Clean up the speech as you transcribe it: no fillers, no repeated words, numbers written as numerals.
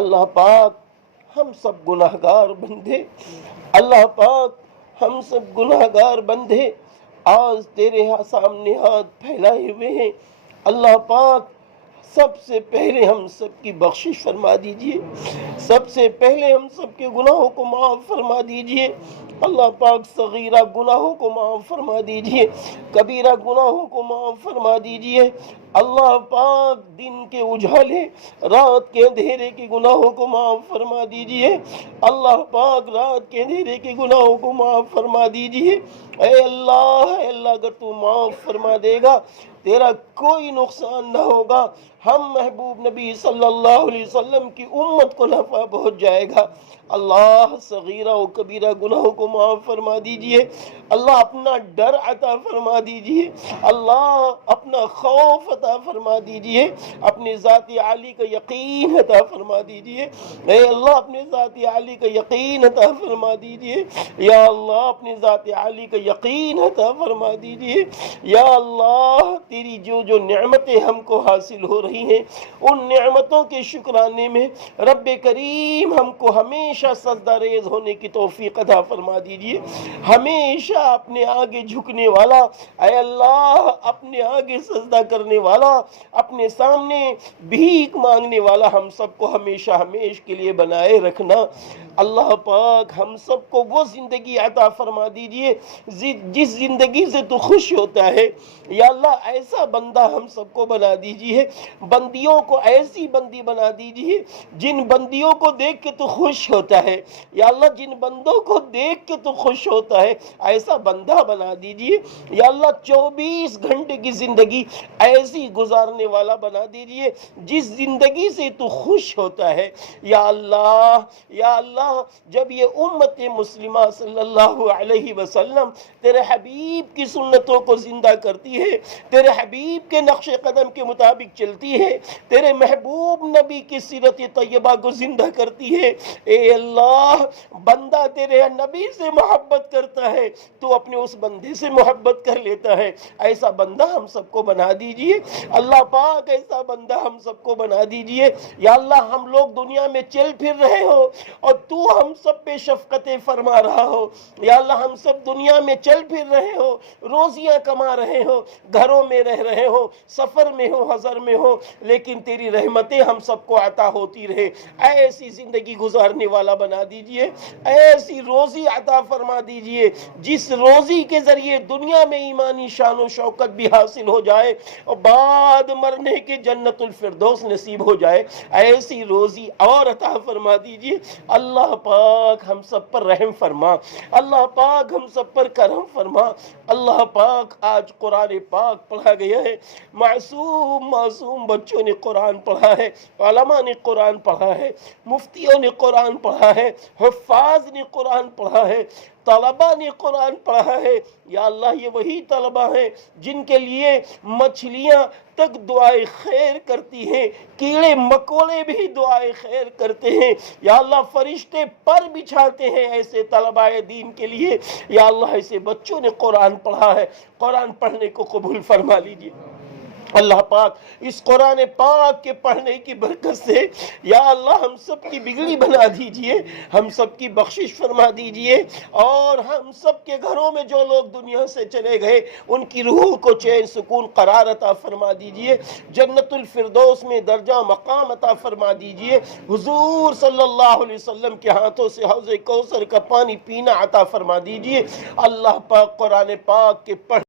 اللہ پاک ہم سب گناہگار بندے، اللہ پاک ہم سب گناہگار بندے آج تیرے سامنے ہاتھ پھیلائے ہوئے ہیں۔ اللہ پاک سب سے پہلے ہم سب کی بخشش فرما دیجئے، سب سے پہلے ہم سب کے گناہوں کو معاف فرما دیجئے۔ اللہ پاک صغیرہ گناہوں کو معاف فرما دیجئے، کبیرہ گناہوں کو معاف فرما دیجئے۔ اللہ پاک دن کے اجالے، رات کے اندھیرے کے گناہوں کو معاف فرما دیجئے۔ اللہ پاک رات کے اندھیرے کے گناہوں کو معاف فرما دیجئے۔ اے اللہ اگر تو معاف فرما دے گا تیرا کوئی نقصان نہ ہوگا، ہم محبوب نبی صلی اللہ علیہ وسلم کی امت کو نفع پہنچ جائے گا۔ اللہ صغیرہ و کبیرہ گناہوں کو معاف فرما دیجئے۔ اللہ اپنا ڈر عطا فرما دیجئے، اللہ اپنا خوف عطا فرما دیجئے، اپنے ذات عالی کا یقین عطا فرما دیجئے۔ اے اللہ اپنے ذات عالی کا یقین عطا فرما دیجئے، یا اللہ اپنے ذات عالی کا یقین عطا فرما دیجئے۔ یا اللہ تیری جو نعمتیں ہم کو حاصل ہو رہی ہیں ان نعمتوں کے شکرانے میں رب کریم ہم کو ہمیشہ سجدہ ریز ہونے کی توفیق عطا فرما دیجئے، ہمیشہ اپنے آگے جھکنے والا، اے اللہ اپنے آگے سجدہ کرنے والا، اپنے سامنے بھیک مانگنے والا ہم سب کو ہمیشہ کے لیے بنائے رکھنا۔ اللہ پاک ہم سب کو وہ زندگی عطا فرما دیجئے جس زندگی سے تو خوش ہوتا ہے۔ یا اللہ ایسا بندہ ہم سب کو بنا دیجئے، بندیوں کو ایسی بندی بنا دیجئے جن بندیوں کو دیکھ کے تو خوش ہوتا ہے۔ یا اللہ جن بندوں کو دیکھ کے تو خوش ہوتا ہے ایسا بندہ بنا دیجئے۔ یا اللہ 24 گھنٹے کی زندگی ایسی گزارنے والا بنا دیجئے جس زندگی سے تو خوش ہوتا ہے۔ یا اللہ جب یہ امت مسلمہ صلی اللہ علیہ وسلم تیرے حبیب کی سنتوں کو زندہ کرتی ہے، تیرے حبیب کے نقش قدم کے مطابق چلتی ہے، تیرے محبوب نبی کی سیرت طیبہ کو زندہ کرتی ہے، اے اللہ بندہ تیرے نبی سے محبت کرتا ہے تو اپنے اس بندے سے محبت کر لیتا ہے، ایسا بندہ ہم سب کو بنا دیجئے۔ اللہ پاک ایسا بندہ ہم سب کو بنا دیجئے۔ یا اللہ ہم لوگ دنیا میں چل پھر رہے ہو اور تو ہم سب پہ شفقتیں فرما رہا ہو۔ یا اللہ ہم سب دنیا میں چل پھر رہے ہو، روزیاں کما رہے ہو، گھروں میں رہ رہے ہو، سفر میں ہو، حضر میں ہو، لیکن تیری رحمتیں ہم سب کو عطا ہوتی رہے۔ ایسی زندگی گزارنے والا بنا دیجئے، ایسی روزی عطا فرما دیجئے جس روزی کے ذریعے دنیا میں ایمانی شان و شوکت بھی حاصل ہو جائے اور بعد مرنے کے جنت الفردوس نصیب ہو جائے، ایسی روزی اور عطا فرما دیجئے۔ اللہ پاک ہم سب پر رحم فرما، اللہ پاک ہم سب پر کرم فرما۔ اللہ پاک آج قرآن پاک پڑھا گیا ہے، معصوم بچوں نے قرآن پڑھا ہے، علماء نے قرآن پڑھا ہے، مفتیوں نے قرآن پڑھا ہے، حفاظ نے قرآن پڑھا ہے، طلبہ نے قرآن پڑھا ہے۔ یا اللہ یہ وہی طلبہ ہیں جن کے لیے مچھلیاں تک دعائے خیر کرتی ہیں، کیڑے مکوڑے بھی دعائے خیر کرتے ہیں۔ یا اللہ فرشتے پر بچھاتے ہیں ایسے طلبہ دین کے لیے۔ یا اللہ ایسے بچوں نے قرآن پڑھا ہے، قرآن پڑھنے کو قبول فرما لیجیے۔ اللہ پاک اس قرآن پاک کے پڑھنے کی برکت سے یا اللہ ہم سب کی بگڑی بنا دیجئے، ہم سب کی بخشش فرما دیجئے، اور ہم سب کے گھروں میں جو لوگ دنیا سے چلے گئے ان کی روح کو چین سکون قرار عطا فرما دیجئے، جنت الفردوس میں درجہ مقام عطا فرما دیجئے، حضور صلی اللہ علیہ وسلم کے ہاتھوں سے حوض کوثر کا پانی پینا عطا فرما دیجئے۔ اللہ پاک قرآن پاک کے پڑھ